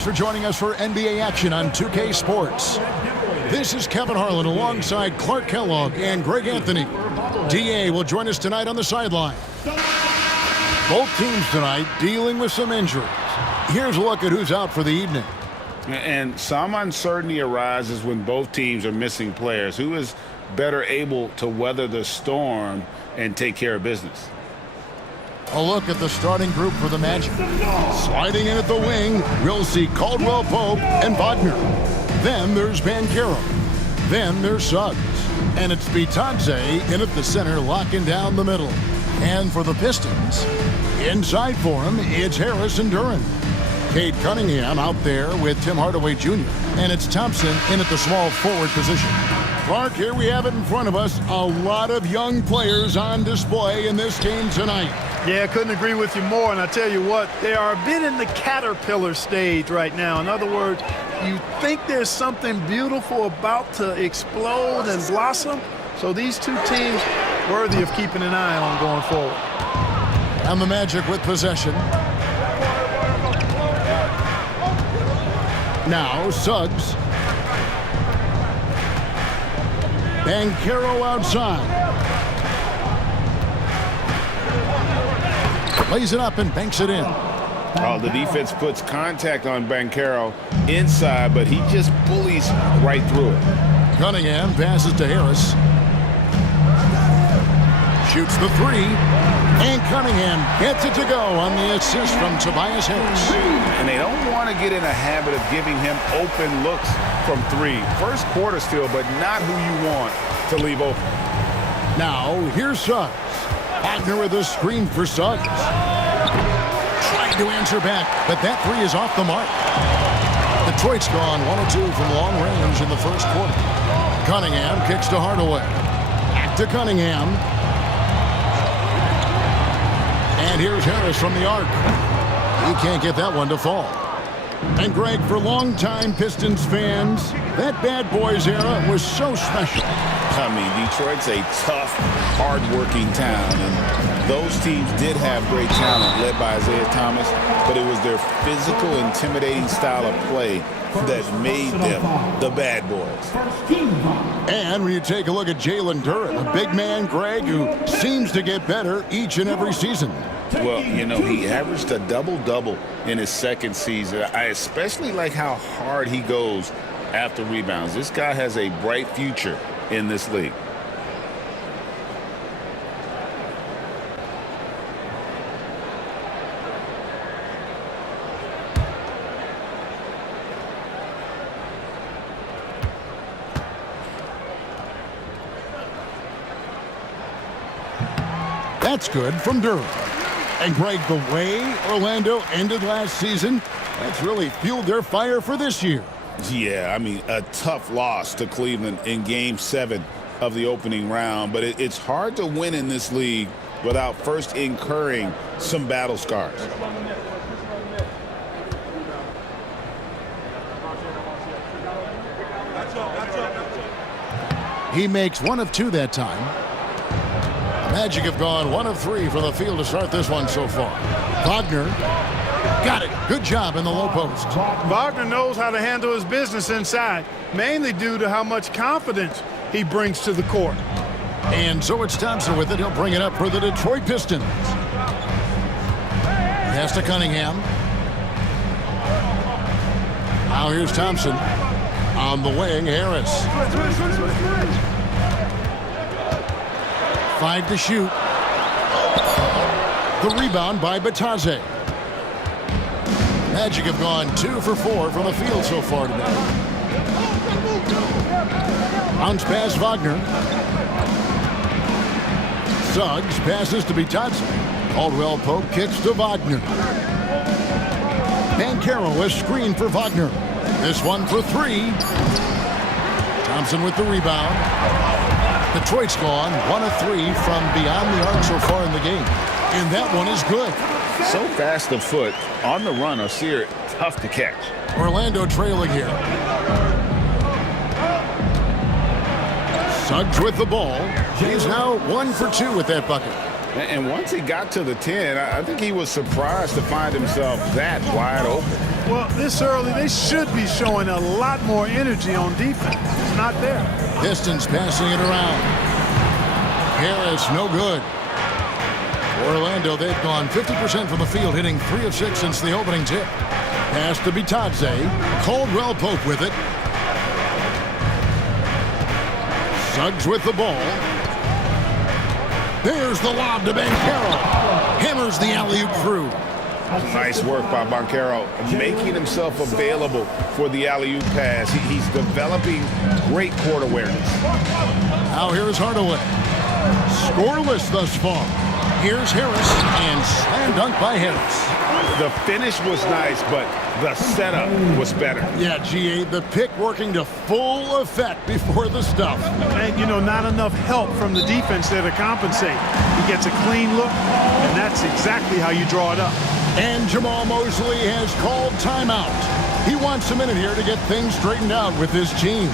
For joining us for NBA action on 2K Sports. This is Kevin Harlan alongside Clark Kellogg and Greg Anthony. DA will join us tonight on the sideline. Both teams tonight dealing with some injuries. Here's a look at who's out for the evening. And some uncertainty arises when both teams are missing players. Who is better able to weather the storm and take care of business? A look at the starting group for the Magic. Sliding in at the wing, we'll see Caldwell Pope and Wagner. Then there's Banchero. Then there's Suggs. And it's Bitadze in at the center, locking down the middle. And for the Pistons, inside for him, it's Harris and Duran. Cade Cunningham out there with Tim Hardaway Jr. And it's Thompson in at the small forward position. Clark, here we have it in front of us. A lot of young players on display in this game tonight. Yeah, I couldn't agree with you more. And I tell you what, they are a bit in the caterpillar stage right now. In other words, you think there's something beautiful about to explode and blossom. So these two teams worthy of keeping an eye on going forward. And the Magic with possession. Now Suggs. Banchero outside. Lays it up and banks it in. Oh, the defense puts contact on Banchero inside, but he just bullies right through it. Cunningham passes to Harris. Shoots the three. And Cunningham gets it to go on the assist from Tobias Harris. And they don't want to get in a habit of giving him open looks from three. First quarter still, but not who you want to leave open. Now, here's Suggs. Wagner with a screen for Suggs. Trying to answer back, but that three is off the mark. Detroit's gone 1 of 2 from long range in the first quarter. Cunningham kicks to Hardaway. Back to Cunningham. And here's Harris from the arc. He can't get that one to fall. And Greg, for longtime Pistons fans, that Bad Boys era was so special. I mean, Detroit's a tough, hard-working town, and those teams did have great talent led by Isaiah Thomas, but it was their physical, intimidating style of play that made them the Bad Boys. And when you take a look at Jalen Duran, a big man, Greg, who seems to get better each and every season. Well, you know, he averaged a double-double in his second season. I especially like how hard he goes after rebounds. This guy has a bright future in this league. That's good from Duran. And Greg, the way Orlando ended last season, that's really fueled their fire for this year. Yeah, I mean, a tough loss to Cleveland in Game 7 of the opening round. But it's hard to win in this league without first incurring some battle scars. He makes 1 of 2 that time. The Magic have gone 1 of 3 from the field to start this one so far. Wagner got it. Good job in the low post. Wagner knows how to handle his business inside, mainly due to how much confidence he brings to the court. And so it's Thompson with it. He'll bring it up for the Detroit Pistons. Pass to Cunningham. Now here's Thompson. On the wing, Harris. 5 to shoot. The rebound by Bitadze. Magic have gone 2 for 4 from the field so far today. Bounce pass Wagner. Suggs passes to Bitadze. Caldwell Pope kicks to Wagner. Banchero a screen for Wagner. This one for 3. Thompson with the rebound. Detroit's gone 1 of 3 from beyond the arc so far in the game. And that one is good. So fast of foot, on the run, Osir, tough to catch. Orlando trailing here. Suggs with the ball. He's now 1 for 2 with that bucket. And once he got to the 10, I think he was surprised to find himself that wide open. Well, this early, they should be showing a lot more energy on defense. It's not there. Pistons passing it around. Harris, no good. Orlando, they've gone 50% from the field, hitting 3 of 6 since the opening tip. Pass to Bitadze. Caldwell Pope with it. Suggs with the ball. There's the lob to Banchero. Hammers the alley-oop through. Nice work by Banchero, making himself available for the alley-oop pass. He's developing great court awareness. Now here's Hardaway. Scoreless thus far. Here's Harris, and slam dunk by Harris. The finish was nice, but the setup was better. Yeah, GA, the pick working to full effect before the stuff. And, you know, not enough help from the defense there to compensate. He gets a clean look, and that's exactly how you draw it up. And Jamal Mosley has called timeout. He wants a minute here to get things straightened out with his team.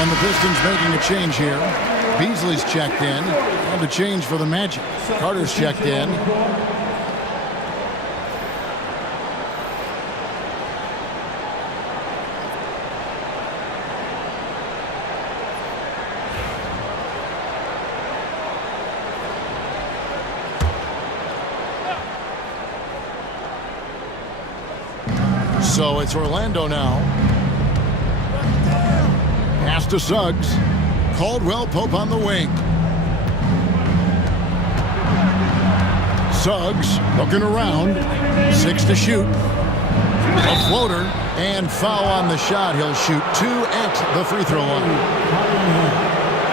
And the Pistons making a change here. Beasley's checked in. And a change for the Magic. Carter's checked in. So it's Orlando now. Pass to Suggs. Caldwell Pope on the wing. Suggs looking around. 6 to shoot. A floater and foul on the shot. He'll shoot 2 at the free throw line.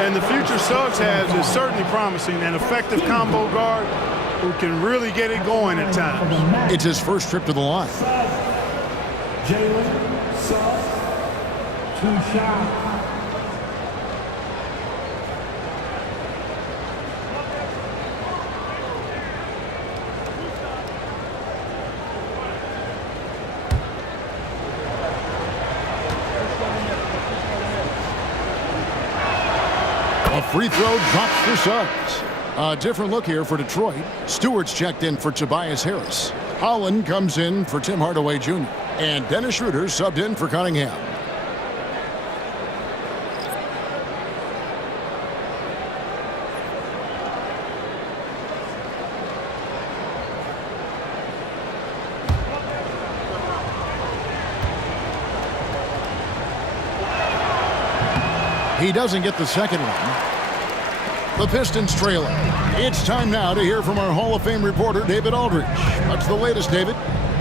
And the future Suggs has is certainly promising. An effective combo guard who can really get it going at times. It's his first trip to the line. Jalen Suggs, 2 shots. A free throw drops for Suggs. A different look here for Detroit. Stewart's checked in for Tobias Harris. Holland comes in for Tim Hardaway Jr. And Dennis Schroeder subbed in for Cunningham. He doesn't get the second one. The Pistons trailing. It's time now to hear from our Hall of Fame reporter, David Aldridge. What's the latest, David?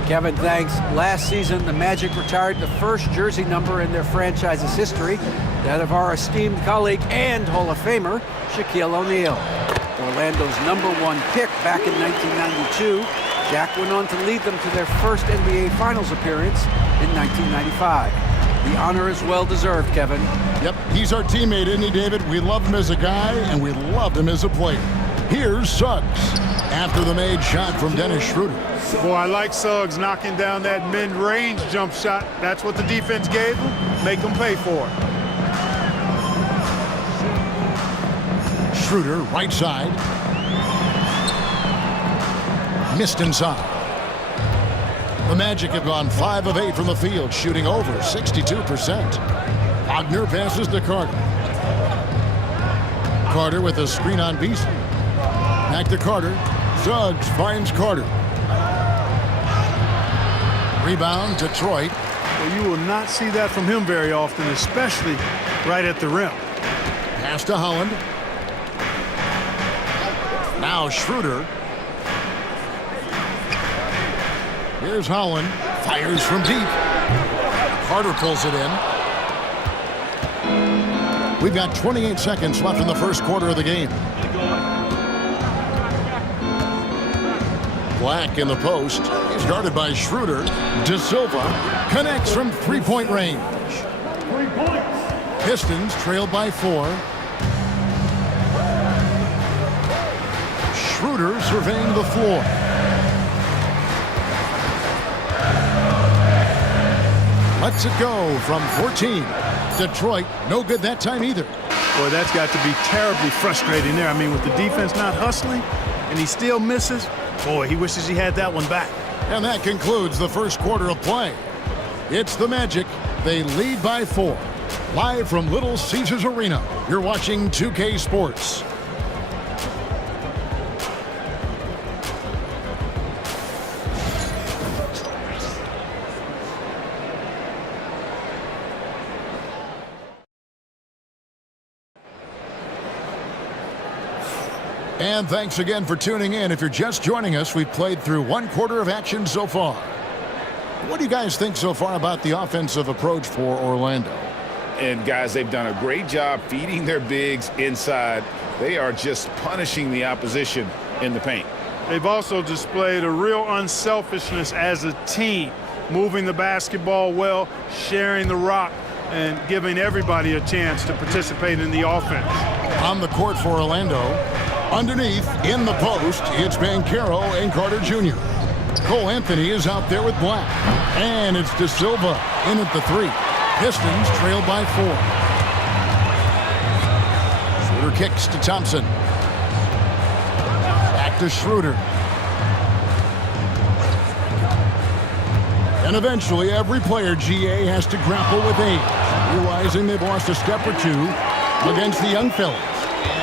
Kevin, thanks. Last season, the Magic retired the first jersey number in their franchise's history, that of our esteemed colleague and Hall of Famer, Shaquille O'Neal. Orlando's #1 pick back in 1992, Shaq went on to lead them to their first NBA Finals appearance in 1995. The honor is well-deserved, Kevin. Yep, he's our teammate, isn't he, David? We love him as a guy, and we loved him as a player. Here's Suggs after the made shot from Dennis Schroeder. Boy, I like Suggs knocking down that mid-range jump shot. That's what the defense gave him. Make him pay for it. Schroeder, right side. Missed inside. The Magic have gone 5 of 8 from the field, shooting over 62%. Wagner passes to Carter. Carter with a screen on Beasley. Back to Carter. Suggs finds Carter. Rebound, Detroit. Well, you will not see that from him very often, especially right at the rim. Pass to Holland. Now Schroeder. Here's Holland. Fires from deep. Carter pulls it in. We've got 28 seconds left in the first quarter of the game. Black in the post. He's guarded by Schroeder. De Silva connects from three-point range. 3 points. Pistons trailed by 4. Schroeder surveying the floor. Lets it go from 14. Detroit, no good that time either. Boy, that's got to be terribly frustrating there. I mean, with the defense not hustling and he still misses, boy, he wishes he had that one back. And that concludes the first quarter of play. It's the Magic. They lead by 4. Live from Little Caesars Arena, you're watching 2K Sports. And thanks again for tuning in. If you're just joining us, we've played through 1 quarter of action so far. What do you guys think so far about the offensive approach for Orlando? And guys, they've done a great job feeding their bigs inside. They are just punishing the opposition in the paint. They've also displayed a real unselfishness as a team, moving the basketball well, sharing the rock, and giving everybody a chance to participate in the offense. On the court for Orlando, underneath, in the post, it's Banchero and Carter Jr. Cole Anthony is out there with Black. And it's De Silva in at the 3. Pistons trail by 4. Schroeder kicks to Thompson. Back to Schroeder. And eventually, every player, GA, has to grapple with age, realizing they've lost a step or 2 against the young fellas.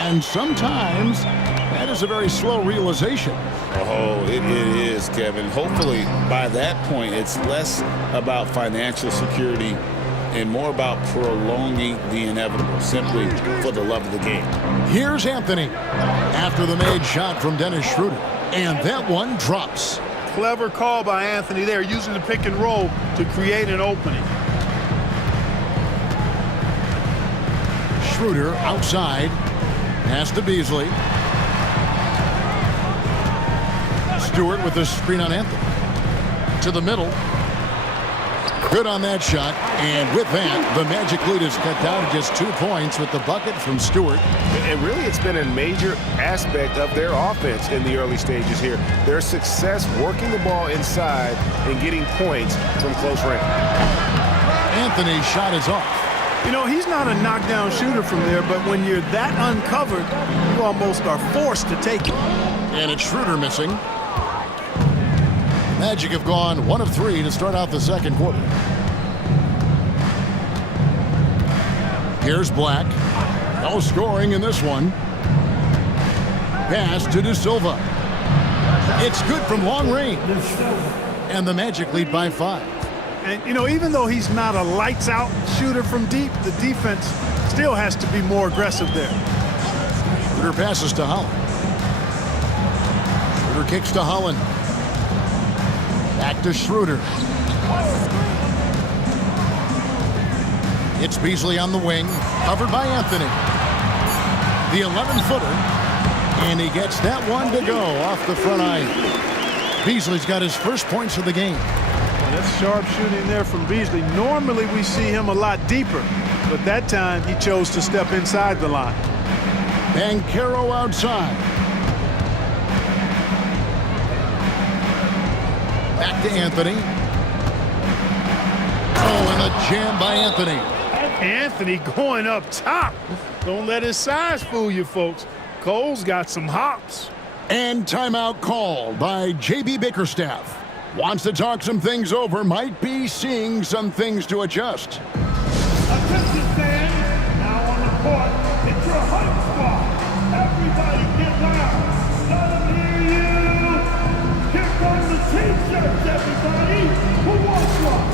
And sometimes that is a very slow realization. Oh, it is, Kevin. Hopefully, by that point, it's less about financial security and more about prolonging the inevitable, simply for the love of the game. Here's Anthony after the made shot from Dennis Schroeder. And that one drops. Clever call by Anthony there, using the pick and roll to create an opening. Schroeder outside. Pass to Beasley. Stewart with the screen on Anthony. To the middle. Good on that shot. And with that, the Magic lead is cut down to just 2 points with the bucket from Stewart. And really, it's been a major aspect of their offense in the early stages here. Their success working the ball inside and getting points from close range. Anthony's shot is off. You know, he's not a knockdown shooter from there, but when you're that uncovered, you almost are forced to take it. And it's Schroeder missing. Magic have gone 1 of 3 to start out the second quarter. Here's Black. No scoring in this one. Pass to De Silva. It's good from long range. And the Magic lead by 5. And, you know, even though he's not a lights-out shooter from deep, the defense still has to be more aggressive there. Schroeder passes to Holland. Schroeder kicks to Holland. Back to Schroeder. It's Beasley on the wing, covered by Anthony. The 11-footer, and he gets that one to go off the front iron. Beasley's got his first points of the game. Well, that's sharp shooting there from Beasley. Normally we see him a lot deeper, but that time he chose to step inside the line. Banchero outside. Back to Anthony. Oh, and a jam by Anthony. Anthony going up top. Don't let his size fool you, folks. Cole's got some hops. And timeout called by J.B. Bickerstaff. Wants to talk some things over, might be seeing some things to adjust. Attention fans, now on the court, it's your hype squad. Everybody get down. Let them hear you. Here comes the T-shirts, everybody. Who wants one?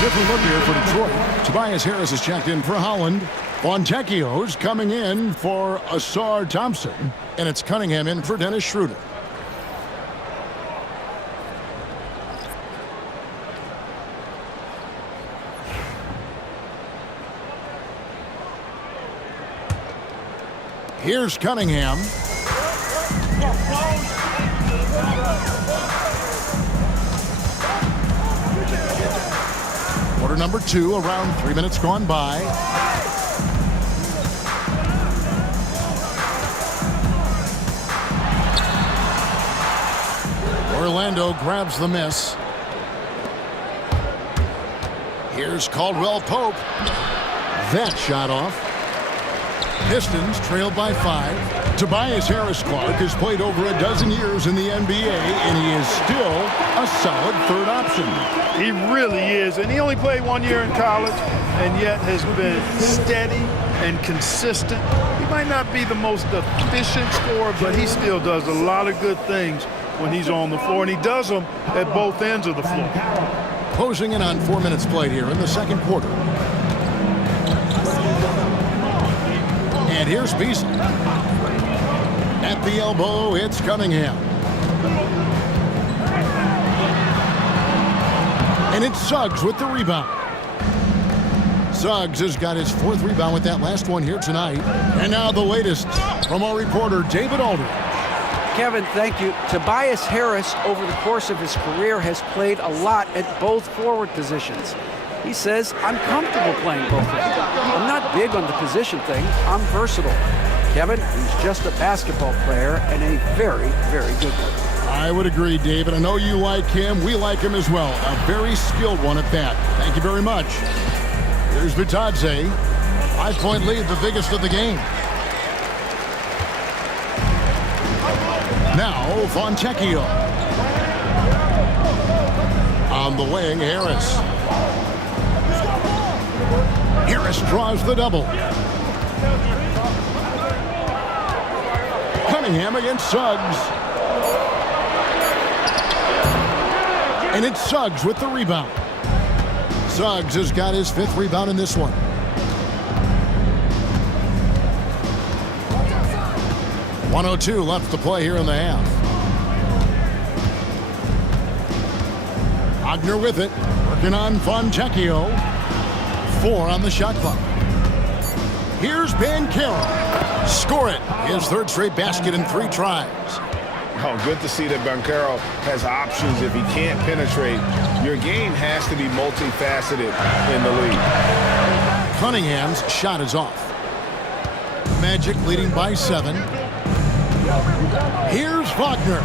Different look here for Detroit. Tobias Harris is checked in for Holland. Fontecchio's coming in for Asar Thompson. And it's Cunningham in for Dennis Schroeder. Here's Cunningham. Quarter number 2, around 3 minutes gone by. Orlando grabs the miss. Here's Caldwell Pope. That shot off. Pistons trailed by 5. Tobias Harris-Clark has played over a dozen years in the NBA, and he is still a solid third option. He really is, and he only played 1 year in college, and yet has been steady and consistent. He might not be the most efficient scorer, but he still does a lot of good things when he's on the floor, and he does them at both ends of the floor. Closing in on 4 minutes played here in the second quarter. And here's Beasley. At the elbow, it's Cunningham. And it's Suggs with the rebound. Suggs has got his 4th rebound with that last one here tonight. And now the latest from our reporter, David Aldridge. Kevin, thank you. Tobias Harris, over the course of his career, has played a lot at both forward positions. He says, I'm comfortable playing both of them. I'm not big on the position thing. I'm versatile. Kevin, he's just a basketball player and a very, very good one. I would agree, David. I know you like him. We like him as well. A very skilled one at that. Thank you very much. Here's Bitadze. 5-point lead, the biggest of the game. Now, Fontecchio. On the wing, Harris. Harris draws the double. Cunningham against Suggs. And it's Suggs with the rebound. Suggs has got his 5th rebound in this one. .102 left to play here in the half. Ogner with it. Working on Fontecchio. 4 on the shot clock. Here's Banchero. Score it. His 3rd straight basket in 3 tries. Oh, good to see that Banchero has options if he can't penetrate. Your game has to be multifaceted in the league. Cunningham's shot is off. Magic leading by 7. Here's Wagner.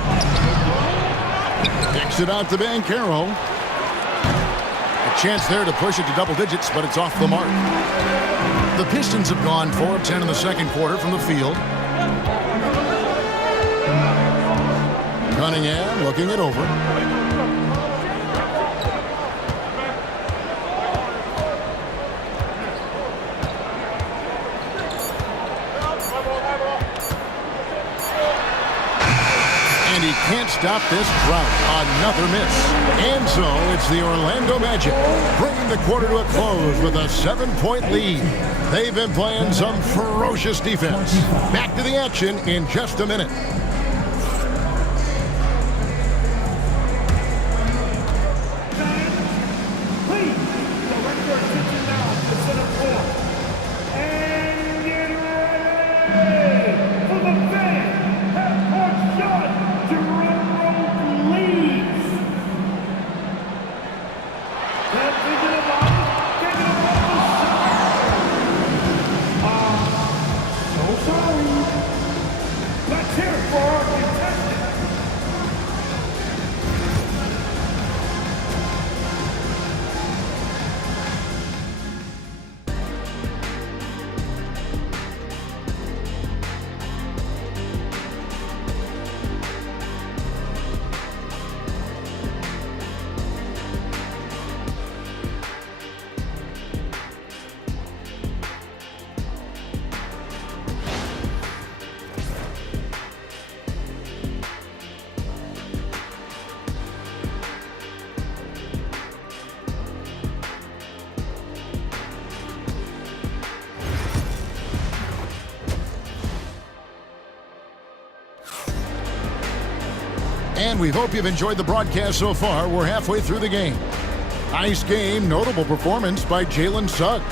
Kicks it out to Banchero. A chance there to push it to double digits, but it's off the mark. The Pistons have gone 4 of 10 in the second quarter from the field. Cunningham looking it over. And he can't stop this drought. Another miss. And so it's the Orlando Magic bringing the quarter to a close with a 7-point lead. They've been playing some ferocious defense. Back to the action in just a minute. And we hope you've enjoyed the broadcast so far. We're halfway through the game. Nice game, notable performance by Jalen Suggs.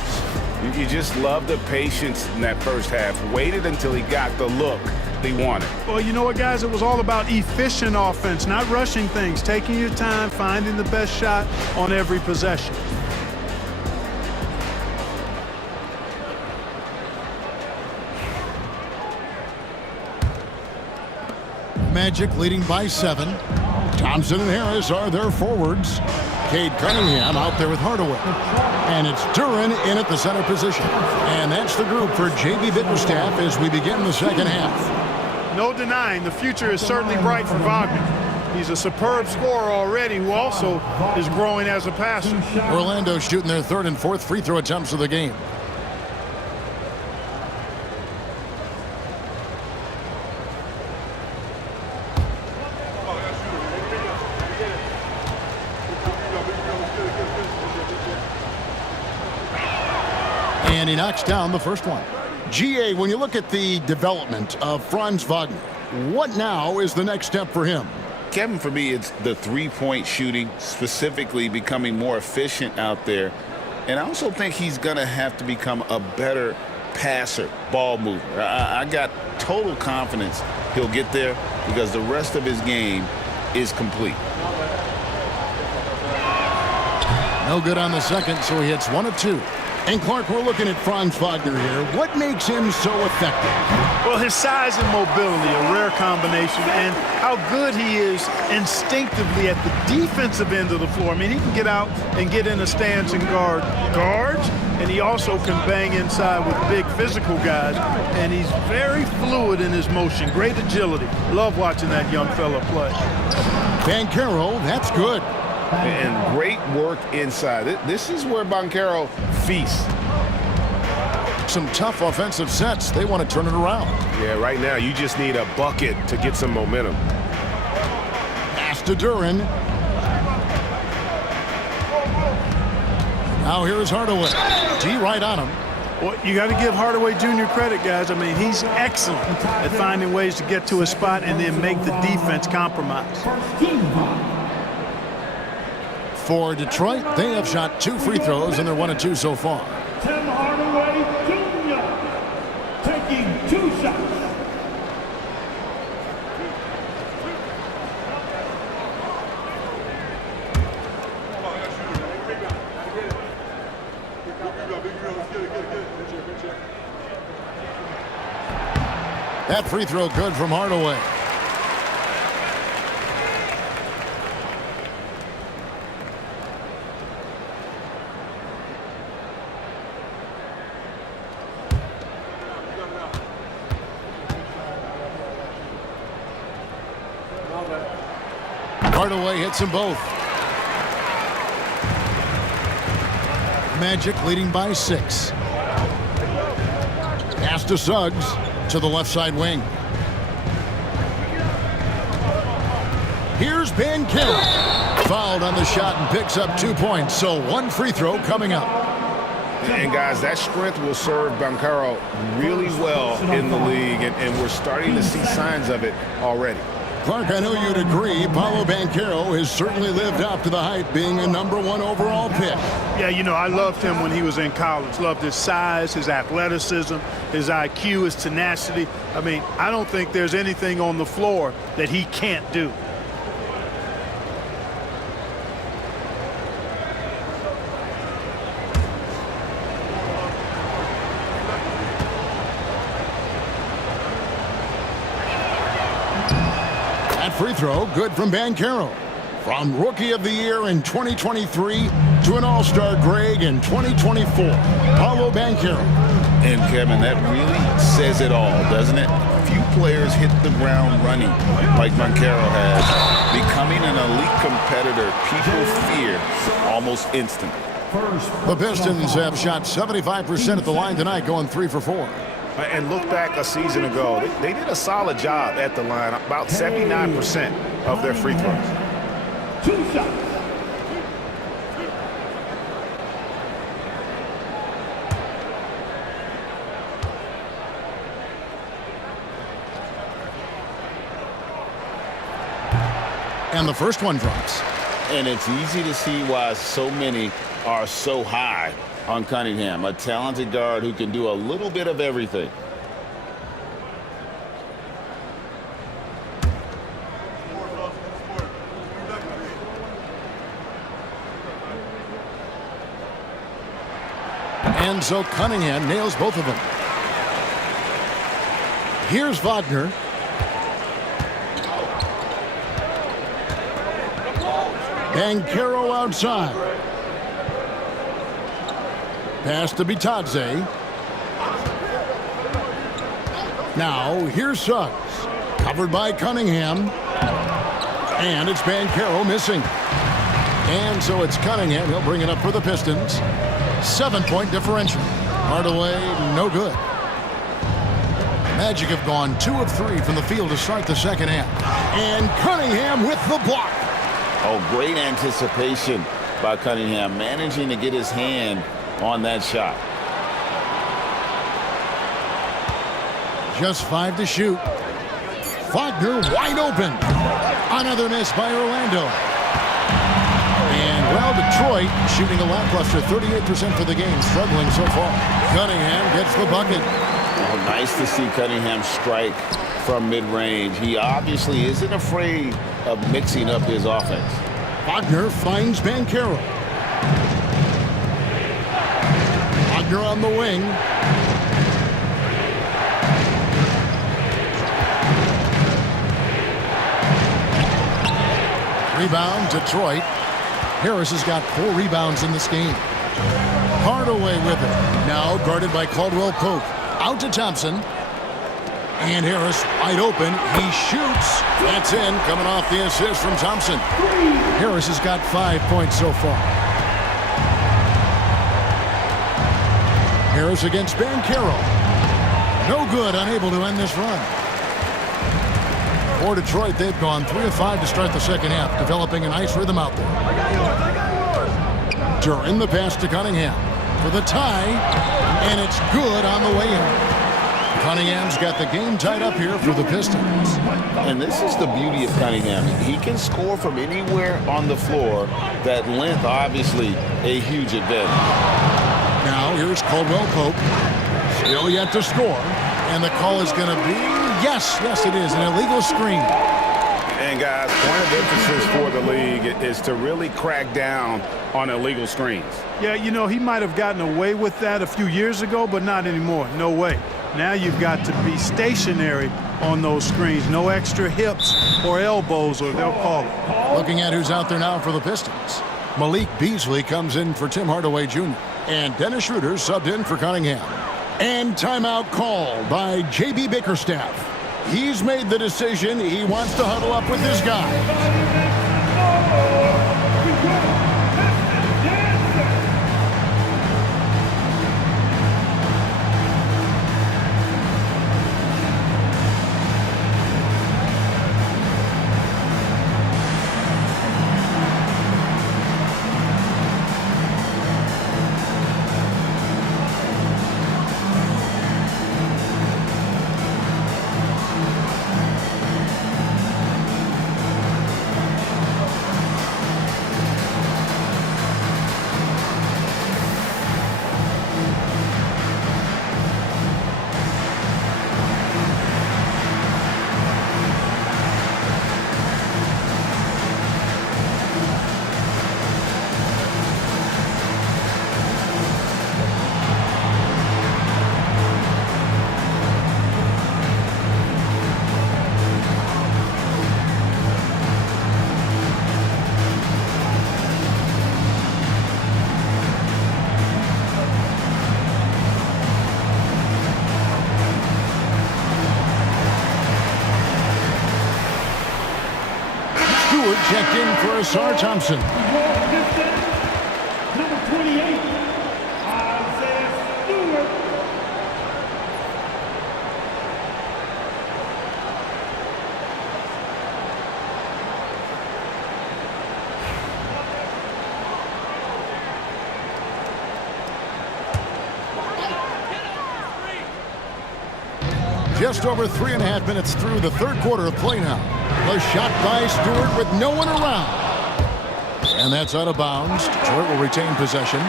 You just love the patience in that first half. Waited until he got the look he wanted. Well, you know what, guys? It was all about efficient offense, not rushing things, taking your time, finding the best shot on every possession. Magic leading by 7. Thompson and Harris are their forwards. Cade Cunningham out there with Hardaway. And it's Duren in at the center position. And that's the group for J.B. Bickerstaff as we begin the second half. No denying the future is certainly bright for Wagner. He's a superb scorer already who also is growing as a passer. Orlando shooting their third and fourth free throw attempts of the game. And he knocks down the first one. GA, when you look at the development of Franz Wagner, what now is the next step for him? Kevin, for me, it's the three-point shooting, specifically becoming more efficient out there. And I also think he's going to have to become a better passer, ball mover. I got total confidence he'll get there because the rest of his game is complete. No good on the second, so he hits 1 of 2. And Clark, we're looking at Franz Wagner here. What makes him so effective? Well, his size and mobility, a rare combination, and how good he is instinctively at the defensive end of the floor. I mean, he can get out and get in a stance and guard guards, and he also can bang inside with big physical guys, and he's very fluid in his motion. Great agility. Love watching that young fella play. Banchero, that's good. And great work inside. This is where Banchero feasts. Some tough offensive sets. They want to turn it around. Yeah, right now you just need a bucket to get some momentum. Pass to Duren. Now here is Hardaway. D right on him. Well, you got to give Hardaway Jr. credit, guys. I mean, he's excellent at finding ways to get to his spot and then make the defense compromise. For Detroit, they have shot 2 free throws, and they're 1 of 2 so far. Tim Hardaway Jr. taking 2 shots. That free throw good from Hardaway. Hardaway hits them both. Magic leading by 6. Pass to Suggs to the left side wing. Here's Banchero. Fouled on the shot and picks up 2 points. So 1 free throw coming up. And guys, that strength will serve Banchero really well in the league, and we're starting to see signs of it already. Clark, I know you'd agree, Paolo Banchero has certainly lived up to the hype, being a #1 overall pick. Yeah, you know, I loved him when he was in college. Loved his size, his athleticism, his IQ, his tenacity. I mean, I don't think there's anything on the floor that he can't do. Free throw, good from Banchero. From Rookie of the Year in 2023 to an All-Star grade in 2024, Paolo Banchero. And Kevin, that really says it all, doesn't it? Few players hit the ground running like Banchero has. Becoming an elite competitor, people fear almost instantly. The Pistons have shot 75% at the line tonight, going 3 for 4. And look back a season ago, they did a solid job at the line, about 79% of their free throws. 2 shots. And the first one drops. And it's easy to see why so many are so high on Cunningham, a talented guard who can do a little bit of everything. And so Cunningham nails both of them. Here's Wagner. Banchero outside. Pass to Bitadze. Now, here's Suggs. Covered by Cunningham. And it's Banchero missing. And so it's Cunningham. He'll bring it up for the Pistons. 7-point differential. Hardaway, no good. Magic have gone 2 of 3 from the field to start the second half. And Cunningham with the block. Oh, great anticipation by Cunningham, managing to get his hand on that shot. Just 5 to shoot. Wagner wide open. Another miss by Orlando. And, well, Detroit shooting a lackluster 38% for the game, struggling so far. Cunningham gets the bucket. Oh, nice to see Cunningham strike from mid-range. He obviously isn't afraid of mixing up his offense. Wagner finds Banchero. Wagner on the wing. Rebound, Detroit. Harris has got 4 rebounds in this game. Hardaway with it. Now guarded by Caldwell Pope. Out to Thompson. And Harris wide open. He shoots. That's in, coming off the assist from Thompson. Harris has got 5 points so far. Harris against Banchero. No good, unable to end this run. For Detroit, they've gone 3 of 5 to start the second half, developing a nice rhythm out there. During the pass to Cunningham for the tie, and it's good on the way in. Cunningham's got the game tied up here for the Pistons. And this is the beauty of Cunningham. He can score from anywhere on the floor. That length, obviously, a huge advantage. Now here's Caldwell Pope. Still yet to score. And the call is going to be, yes, it is, an illegal screen. And guys, point of emphasis for the league is to really crack down on illegal screens. Yeah, you know, he might have gotten away with that a few years ago, but not anymore. No way. Now you've got to be stationary on those screens. No extra hips or elbows, or they'll call it. Looking at who's out there now for the Pistons. Malik Beasley comes in for Tim Hardaway Jr. And Dennis Schroeder subbed in for Cunningham. And timeout called by J.B. Bickerstaff. He's made the decision. He wants to huddle up with his guys. Stewart checked in for Asar Thompson. Pistons, number 28, Isaiah Stewart. Just over 3.5 minutes through the third quarter of play now. The shot by Stewart with no one around. And that's out of bounds. Detroit will retain possession.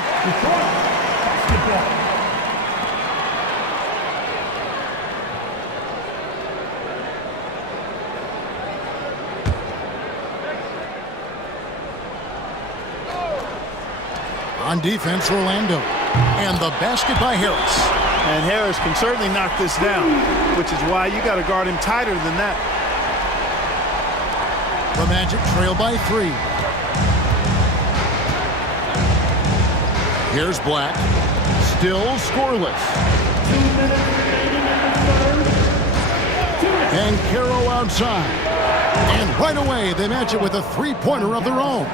On defense, Orlando. And the basket by Harris. And Harris can certainly knock this down, which is why you got to guard him tighter than that. The Magic trail by 3. Here's Black. Still scoreless. 2 minutes remaining in the third. And Caro outside. And right away, they match it with a three-pointer of their own.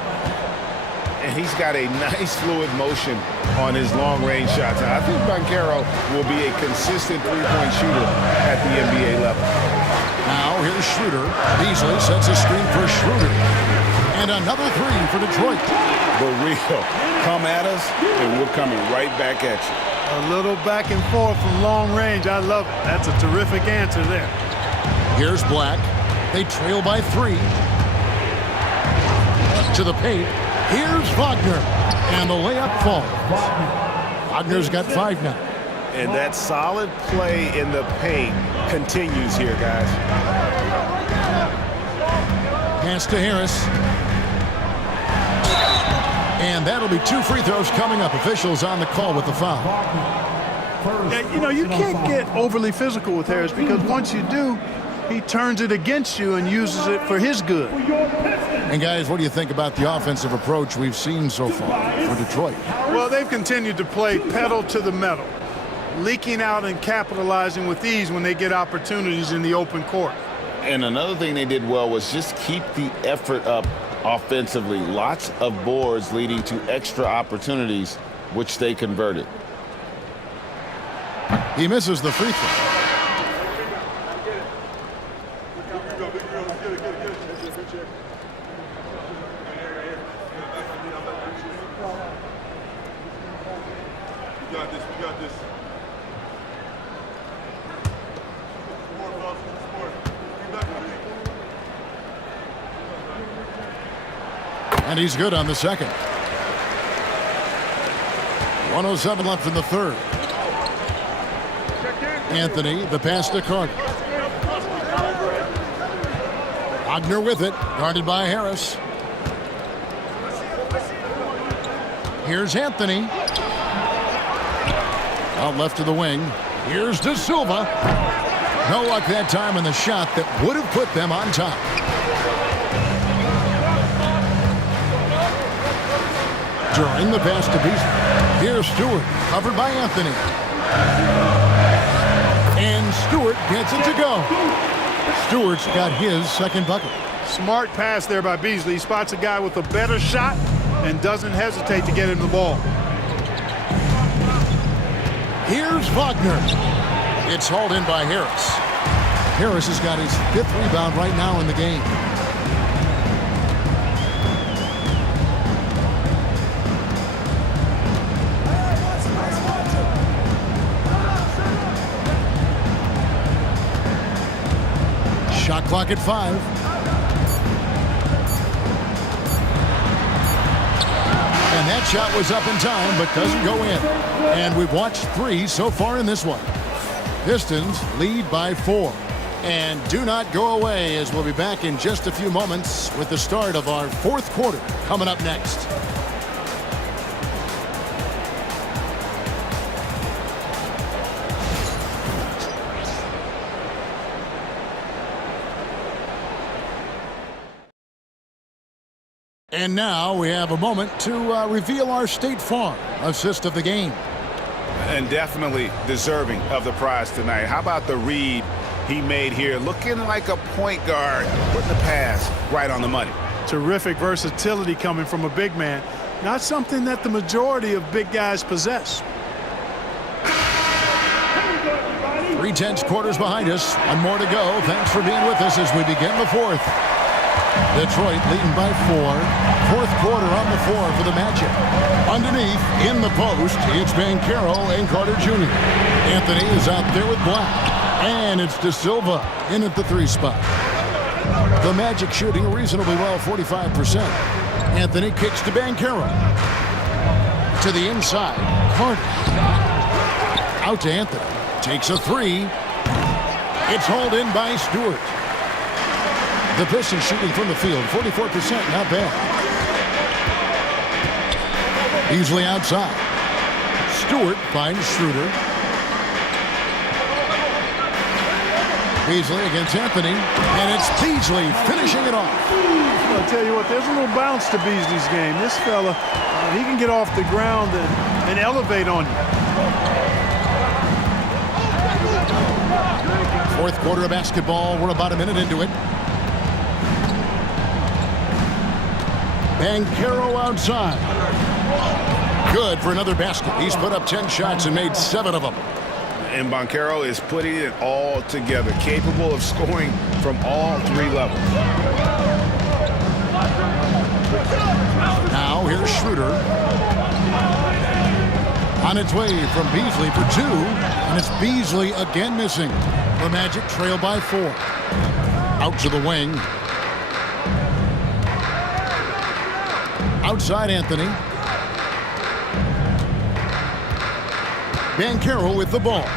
And he's got a nice fluid motion on his long-range shots. I think Bancaro will be a consistent three-point shooter at the NBA level. Now here's Schroeder. Beasley sets a screen for Schroeder. And another three for Detroit. The real come at us, and we're coming right back at you. A little back and forth from long range. I love it. That's a terrific answer there. Here's Black. They trail by 3. To the paint. Here's Wagner. And the layup falls. Wagner's got 5 now. And that solid play in the paint continues here, guys. Pass to Harris. And that'll be 2 free throws coming up. Officials on the call with the foul. Yeah, you know, you can't get overly physical with Harris because once you do, he turns it against you and uses it for his good. And guys, what do you think about the offensive approach we've seen so far for Detroit? Well, they've continued to play pedal to the metal, leaking out and capitalizing with ease when they get opportunities in the open court. And another thing they did well was just keep the effort up offensively. Lots of boards leading to extra opportunities, which they converted. He misses the free throw. We got this. And he's good on the second. 1:07 left in the third. Anthony, the pass to Carter. Wagner with it, guarded by Harris. Here's Anthony. Out left to the wing. Here's De Silva. No luck that time in the shot that would have put them on top. During the pass to Beasley. Here's Stewart, covered by Anthony. And Stewart gets it to go. Stewart's got his second bucket. Smart pass there by Beasley. He spots a guy with a better shot and doesn't hesitate to get him the ball. Here's Wagner. It's hauled in by Harris. Harris has got his 5th rebound right now in the game. Shot clock at 5. And that shot was up in time, but doesn't go in. And we've watched 3 so far in this one. Pistons lead by 4. And do not go away, as we'll be back in just a few moments with the start of our 4th quarter coming up next. And now we have a moment to reveal our State Farm assist of the game. And definitely deserving of the prize tonight. How about the read he made here, looking like a point guard, putting the pass right on the money. Terrific versatility coming from a big man. Not something that the majority of big guys possess. 3/10 quarters behind us. One more to go. Thanks for being with us as we begin the fourth. Detroit leading by 4. Fourth quarter on the floor for the Magic. Underneath, in the post, it's Banchero and Carter Jr. Anthony is out there with Black. And it's De Silva in at the 3 spot. The Magic shooting reasonably well, 45%. Anthony kicks to Banchero. To the inside, Carter. Out to Anthony. Takes a 3. It's hauled in by Stewart. The Pistons shooting from the field, 44%, not bad. Easily outside. Stewart finds Schroeder. Beasley against Anthony, and it's Beasley finishing it off. I'll tell you what, there's a little bounce to Beasley's game. This fella, he can get off the ground and elevate on you. Fourth quarter of basketball. We're about a minute into it. Banchero outside. Good for another basket. He's put up 10 shots and made 7 of them. And Banchero is putting it all together, capable of scoring from all 3 levels. Now here's Schroeder. On its way from Beasley for 2, and it's Beasley again missing. The Magic trail by 4. Out to the wing. Outside Anthony. Banchero with the ball.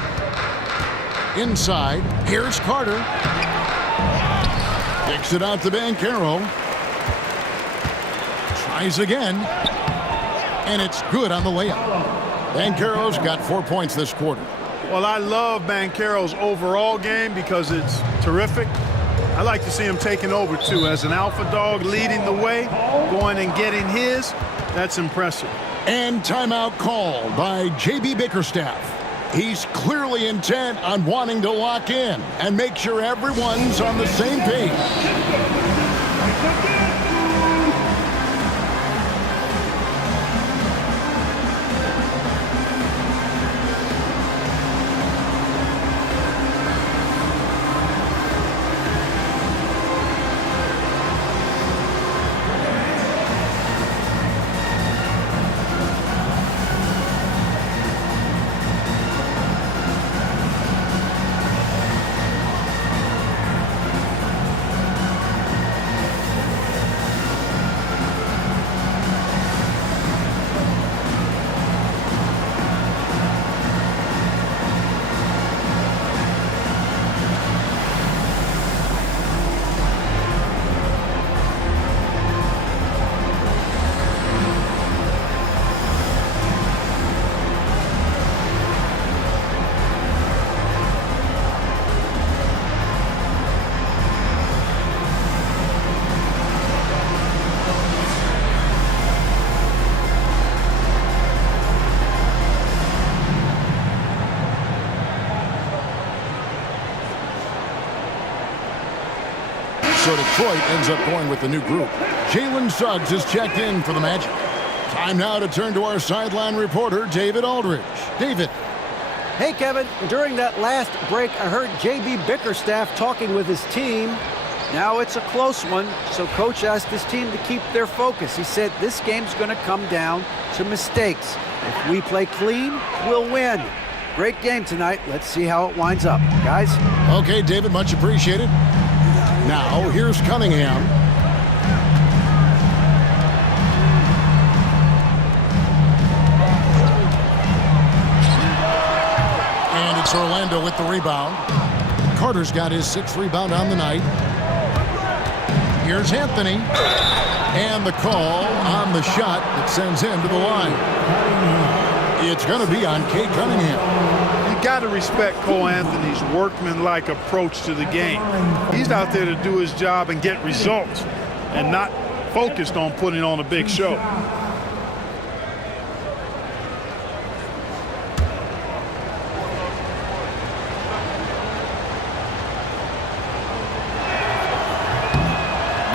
Inside, here's Carter. Kicks it out to Banchero. Tries again. And it's good on the layup. Banchero's got 4 points this quarter. Well, I love Banchero's overall game because it's terrific. I like to see him taking over, too. As an alpha dog leading the way, going and getting his, that's impressive. And timeout called by J.B. Bickerstaff. He's clearly intent on wanting to lock in and make sure everyone's on the same page. So Detroit ends up going with the new group. Jalen Suggs is checked in for the Magic. Time now to turn to our sideline reporter, David Aldridge. David. Hey, Kevin. During that last break, I heard J.B. Bickerstaff talking with his team. Now it's a close one, so Coach asked his team to keep their focus. He said this game's going to come down to mistakes. If we play clean, we'll win. Great game tonight. Let's see how it winds up, guys. Okay, David, much appreciated. Now, here's Cunningham. And it's Orlando with the rebound. Carter's got his 6th rebound on the night. Here's Anthony. And the call on the shot that sends him to the line. It's going to be on Cade Cunningham. You got to respect Cole Anthony's workmanlike approach to the game. He's out there to do his job and get results and not focused on putting on a big show.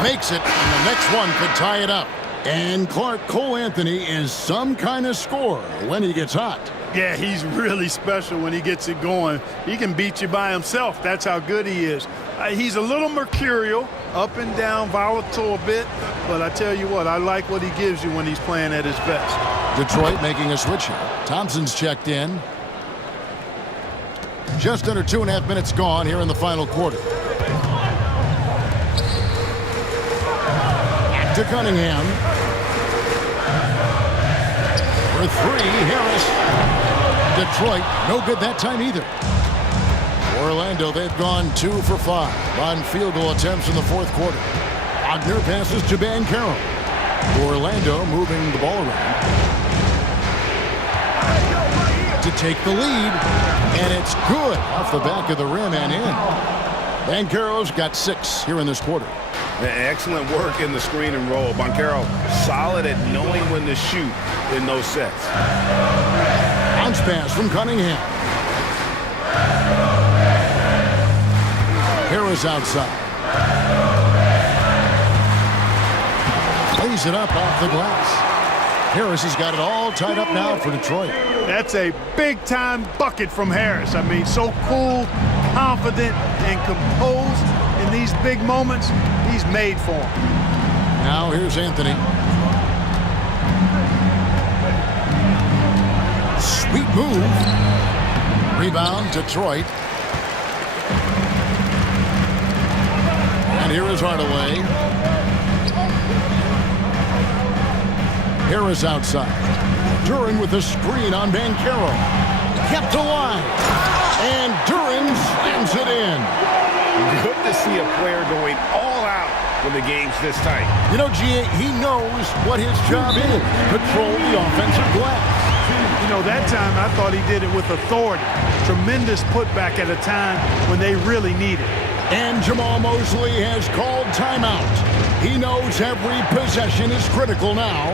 Makes it, and the next one could tie it up. And Clark, Cole Anthony is some kind of scorer when he gets hot. Yeah, he's really special when he gets it going. He can beat you by himself. That's how good he is. He's a little mercurial, up and down, volatile a bit. But I tell you what, I like what he gives you when he's playing at his best. Detroit making a switch here. Thompson's checked in. Just under 2.5 minutes gone here in the final quarter. Back to Cunningham. For three, Harris. Detroit, no good that time either. Orlando, they've gone 2 for 5 on field goal attempts in the fourth quarter. Wagner passes to Banchero. Orlando moving the ball around to take the lead, and it's good off the back of the rim and in. Banchero's got 6 here in this quarter. Excellent work in the screen and roll. Banchero solid at knowing when to shoot in those sets. Bounce pass from Cunningham. Harris outside. Plays it up off the glass. Harris has got it all tied up now for Detroit. That's a big-time bucket from Harris. I mean, so cool, confident, and composed in these big moments. He's made for him. Now here's Anthony. Sweet move. Rebound, Detroit. And here is Hardaway. Harris outside. Duren with the screen on Banchero. Kept alive. And Duren slams it in. Good to see a player going all out when the game's this tight. You know, G.A., he knows what his job is. Control the offensive glass. You know, that time I thought he did it with authority. Tremendous putback at a time when they really need it. And Jamal Mosley has called timeout. He knows every possession is critical now.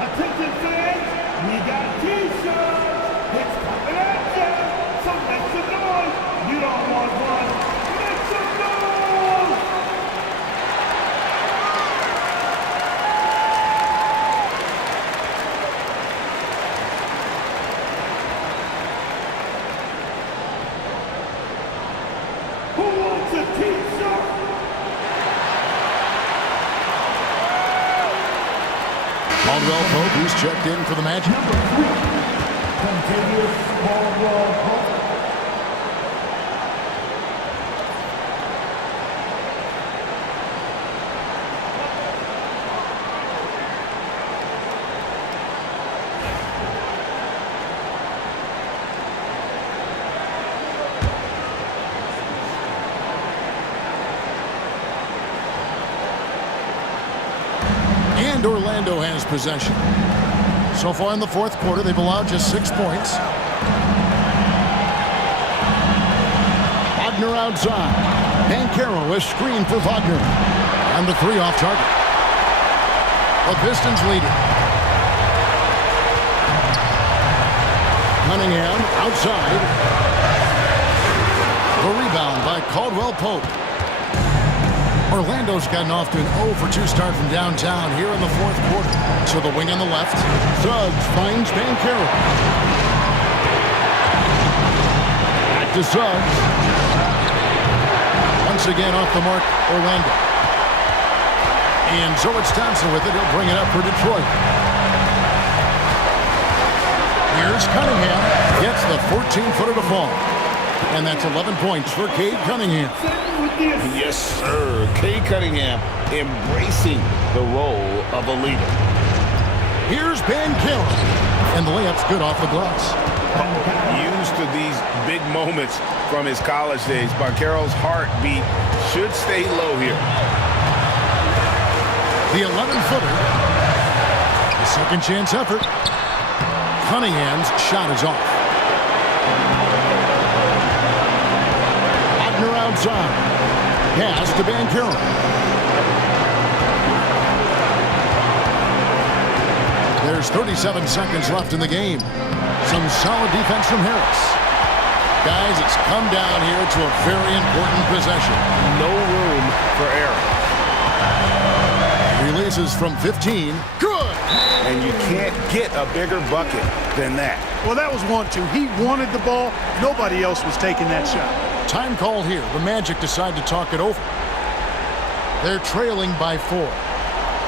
Attention fans, we got t-shirts. It's coming at you. So make some noise. You don't want one. Make some noise. Who wants a t-shirt? Caldwell Pope, who's checked in for the Magic. Continuous Caldwell Pope. And Orlando has possession. So far in the fourth quarter, they've allowed just 6 points. Wagner outside. Banchero is screened for Wagner. And the 3 off target. The Pistons lead it. Cunningham outside. The rebound by Caldwell Pope. Orlando's gotten off to an 0 for 2 start from downtown here in the fourth quarter. To the wing on the left. Suggs finds Banchero. Back to Suggs. Once again off the mark, Orlando. And so it's Thompson with it. He'll bring it up for Detroit. Here's Cunningham. Gets the 14-footer to fall. And that's 11 points for Cade Cunningham. Yes, sir. Cade Cunningham embracing the role of a leader. Here's Banchero. And the layup's good off the glass. Used to these big moments from his college days, Banchero's heartbeat should stay low here. The 11-footer. The second chance effort. Cunningham's shot is off. Wagner outside. Pass to Banchero. There's 37 seconds left in the game. Some solid defense from Harris. Guys, it's come down here to a very important possession. No room for error. Releases from 15. Good! And you can't get a bigger bucket than that. Well, that was 1-2. He wanted the ball. Nobody else was taking that shot. Time called here. The Magic decide to talk it over. They're trailing by 4.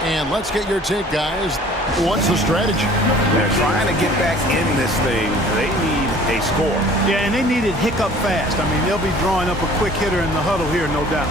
And let's get your take, guys. What's the strategy? They're trying to get back in this thing. They need a score. Yeah, and they need it hiccup fast. I mean, they'll be drawing up a quick hitter in the huddle here, no doubt.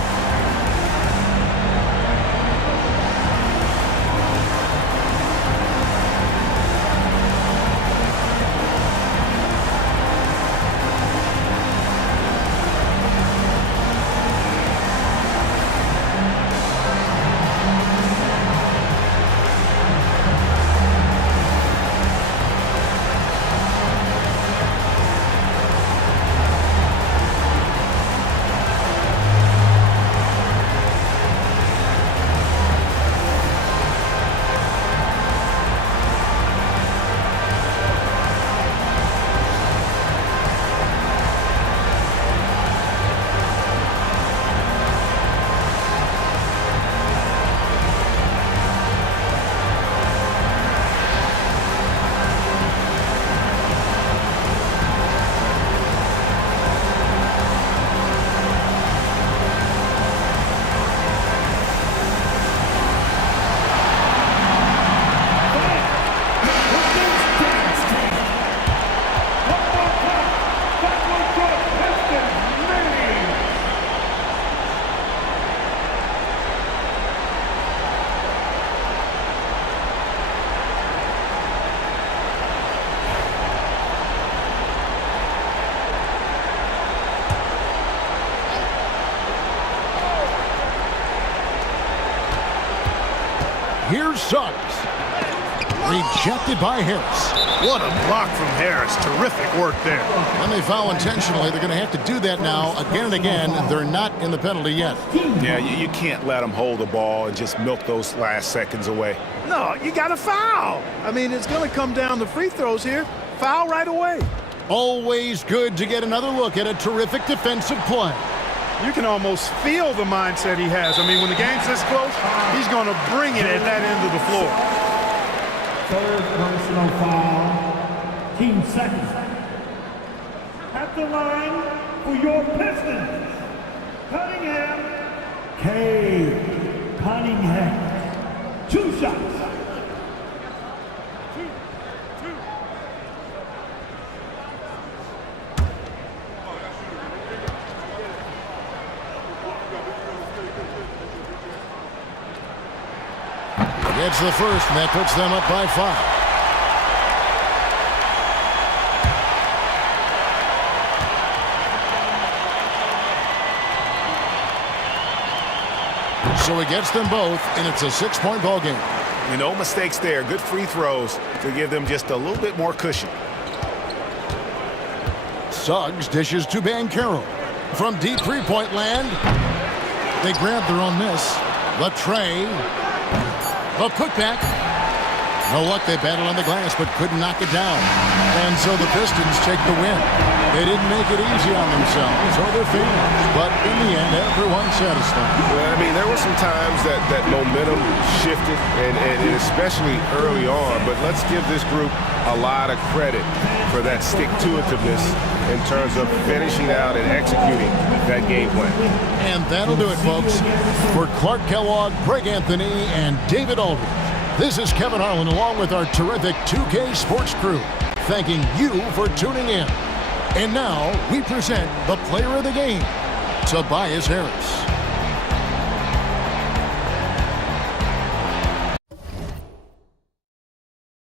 Here's Suggs. Rejected by Harris. What a block from Harris. Terrific work there. When they foul intentionally, they're going to have to do that now again and again. They're not in the penalty yet. Yeah, you can't let them hold the ball and just milk those last seconds away. No, you got to foul. I mean, it's going to come down to free throws here. Foul right away. Always good to get another look at a terrific defensive play. You can almost feel the mindset he has. I mean, when the game's this close, he's going to bring it at that end of the floor. Third personal foul. Team seconds. At the line for your Pistons, Cunningham. Cade Cunningham. 2 shots. Gets the first, and that puts them up by 5. So he gets them both, and it's a 6-point ball game. No mistakes there. Good free throws to give them just a little bit more cushion. Suggs dishes to Banchero. From deep three-point land, they grab their own miss. Latre. A putback. No luck, they battled on the glass, but couldn't knock it down. And so the Pistons take the win. They didn't make it easy on themselves or their fans, but in the end, everyone's satisfied. Well, I mean, there were some times that momentum shifted, and especially early on, but let's give this group a lot of credit for that stick-to-itiveness in terms of finishing out and executing that game plan. And that'll do it, folks. For Clark Kellogg, Greg Anthony, and David Aldridge, this is Kevin Harlan along with our terrific 2K Sports crew, thanking you for tuning in. And now we present the player of the game, Tobias Harris.